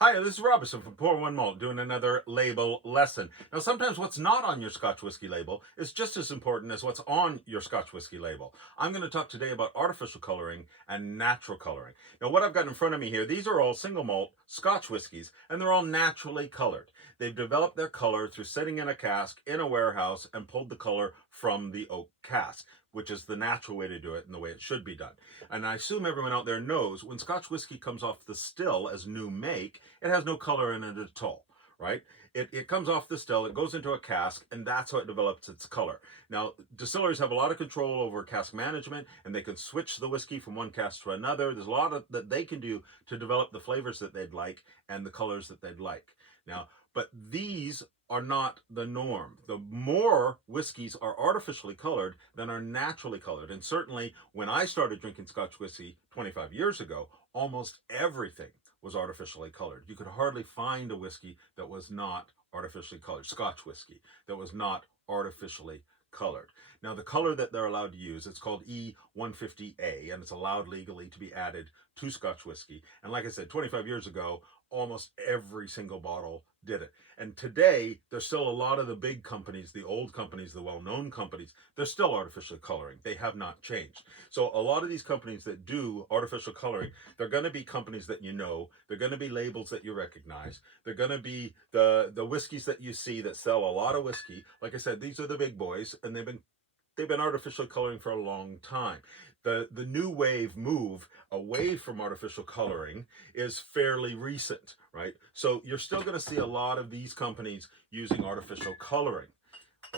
Hi, this is Robinson from Pour One Malt doing another label lesson. Now, sometimes what's not on your Scotch whiskey label is just as important as what's on your Scotch whiskey label. I'm going to talk today about artificial coloring and natural coloring. Now, what I've got in front of me here, these are all single malt Scotch whiskeys, and they're all naturally colored. They've developed their color through sitting in a cask in a warehouse and pulled the color from the oak cask, which is the natural way to do it and the way it should be done. And I assume everyone out there knows when Scotch whiskey comes off the still as new make, it has no color in it at all, right? It comes off the still, it goes into a cask, and that's how it develops its color. Now, distilleries have a lot of control over cask management, and they can switch the whiskey from one cask to another. There's a lot of that they can do to develop the flavors that they'd like and the colors that they'd like. Now, but these are not the norm. The more whiskeys are artificially colored than are naturally colored. And certainly when I started drinking Scotch whiskey 25 years ago, almost everything was artificially colored. You could hardly find a whiskey that was not artificially colored, Scotch whiskey, that was not artificially colored. Now, the color that they're allowed to use, it's called E150A, and it's allowed legally to be added to Scotch whiskey. And like I said, 25 years ago, almost every single bottle did it. And today, there's still a lot of the big companies, the old companies, the well-known companies, they're still artificially coloring. They have not changed. So a lot of these companies that do artificial coloring, they're going to be companies that you know. They're going to be labels that you recognize. They're going to be the whiskeys that you see that sell a lot of whiskey. Like I said, these are the big boys, and they've been artificially coloring for a long time. The new wave move away from artificial coloring is fairly recent, right? So you're still going to see a lot of these companies using artificial coloring,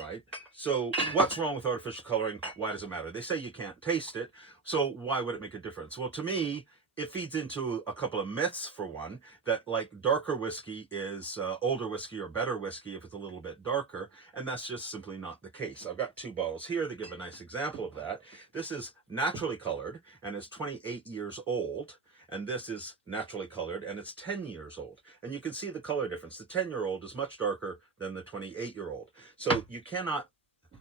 right? So what's wrong with artificial coloring? Why does it matter? They say you can't taste it, so why would it make a difference? Well, to me, it feeds into a couple of myths. For one, that like darker whiskey is older whiskey or better whiskey if it's a little bit darker, and that's just simply not the case. I've got two bottles here that give a nice example of that. This is naturally colored and is 28 years old, and this is naturally colored and it's 10 years old. And you can see the color difference. The 10-year-old is much darker than the 28-year-old. So you cannot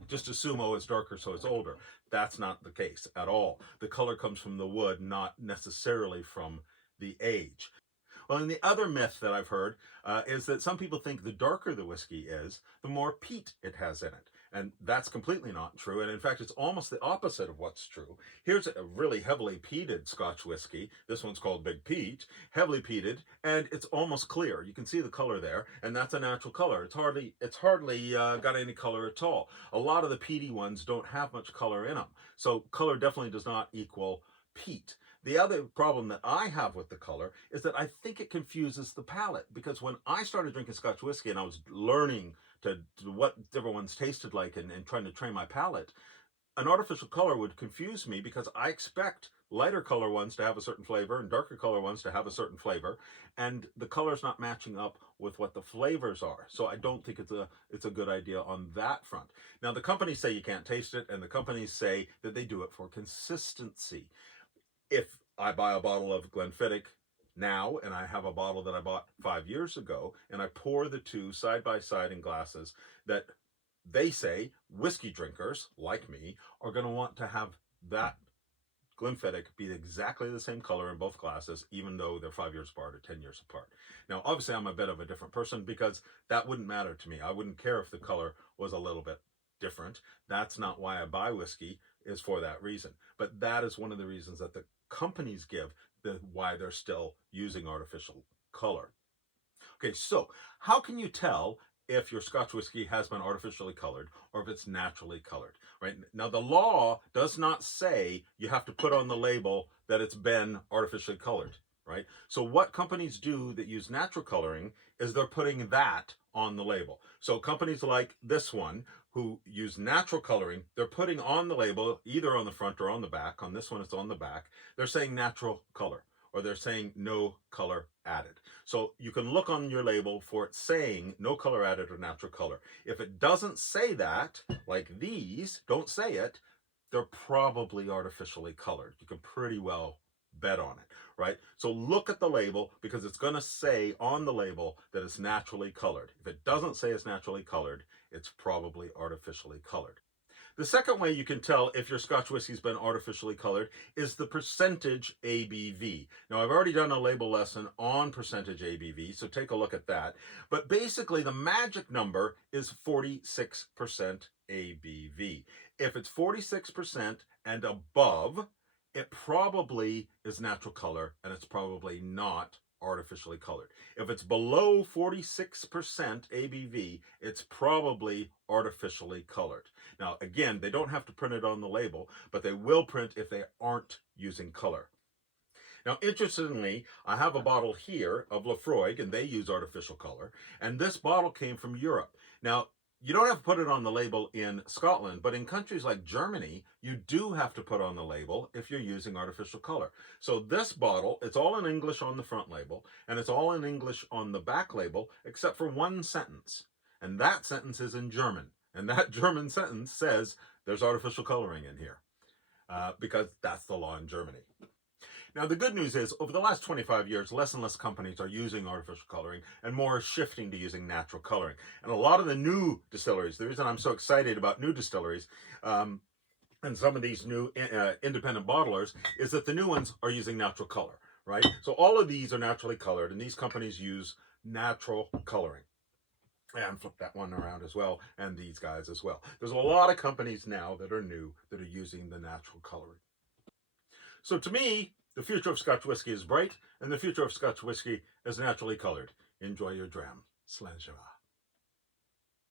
just assume, oh, it's darker, so it's older. That's not the case at all. The color comes from the wood, not necessarily from the age. Well, and the other myth that I've heard is that some people think the darker the whiskey is, the more peat it has in it. And that's completely not true. And in fact, it's almost the opposite of what's true. Here's a really heavily peated Scotch whiskey. This one's called Big Peat, heavily peated, and it's almost clear. You can see the color there, and that's a natural color. It's hardly got any color at all. A lot of the peaty ones don't have much color in them. So color definitely does not equal peat. The other problem that I have with the color is that I think it confuses the palate, because when I started drinking Scotch whiskey and I was learning to what different ones tasted like and trying to train my palate, an artificial color would confuse me because I expect lighter color ones to have a certain flavor and darker color ones to have a certain flavor, and the color's not matching up with what the flavors are. So I don't think it's a good idea on that front. Now, the companies say you can't taste it, and the companies say that they do it for consistency. If I buy a bottle of Glenfiddich now and I have a bottle that I bought 5 years ago, and I pour the two side by side in glasses, that they say whiskey drinkers like me are going to want to have that Glenfiddich be exactly the same color in both glasses, even though they're 5 years apart or 10 years apart. Now, obviously, I'm a bit of a different person because that wouldn't matter to me. I wouldn't care if the color was a little bit different. That's not why I buy whiskey, is for that reason. But that is one of the reasons that the companies give why they're still using artificial color. Okay, so how can you tell if your Scotch whiskey has been artificially colored or if it's naturally colored, right? Now, the law does not say you have to put on the label that it's been artificially colored, right? So what companies do that use natural coloring is they're putting that on the label. So companies like this one who use natural coloring, they're putting on the label, either on the front or on the back. On this one, it's on the back. They're saying natural color, or they're saying no color added. So you can look on your label for it saying no color added or natural color. If it doesn't say that, like these don't say it, they're probably artificially colored. You can pretty well bet on it, right? So look at the label, because it's going to say on the label that it's naturally colored. If it doesn't say it's naturally colored, it's probably artificially colored. The second way you can tell if your Scotch whiskey's been artificially colored is the percentage ABV. Now, I've already done a label lesson on percentage ABV, so take a look at that. But basically, the magic number is 46% ABV. If it's 46% and above, it probably is natural color, and it's probably not artificially colored. If it's below 46% ABV, it's probably artificially colored. Now, again, they don't have to print it on the label, but they will print if they aren't using color. Now, interestingly, I have a bottle here of Lafroig, and they use artificial color, and this bottle came from Europe. Now, you don't have to put it on the label in Scotland, but in countries like Germany, you do have to put on the label if you're using artificial color. So this bottle, it's all in English on the front label, and it's all in English on the back label, except for one sentence. And that sentence is in German. And that German sentence says there's artificial coloring in here, because that's the law in Germany. Now, the good news is, over the last 25 years, less and less companies are using artificial coloring, and more are shifting to using natural coloring. And a lot of the new distilleries, the reason I'm so excited about new distilleries, and some of these new independent bottlers, is that the new ones are using natural color, right? So all of these are naturally colored, and these companies use natural coloring. And flip that one around as well, and these guys as well. There's a lot of companies now that are new that are using the natural coloring. So to me, the future of Scotch whiskey is bright, and the future of Scotch whiskey is naturally colored. Enjoy your dram. Slán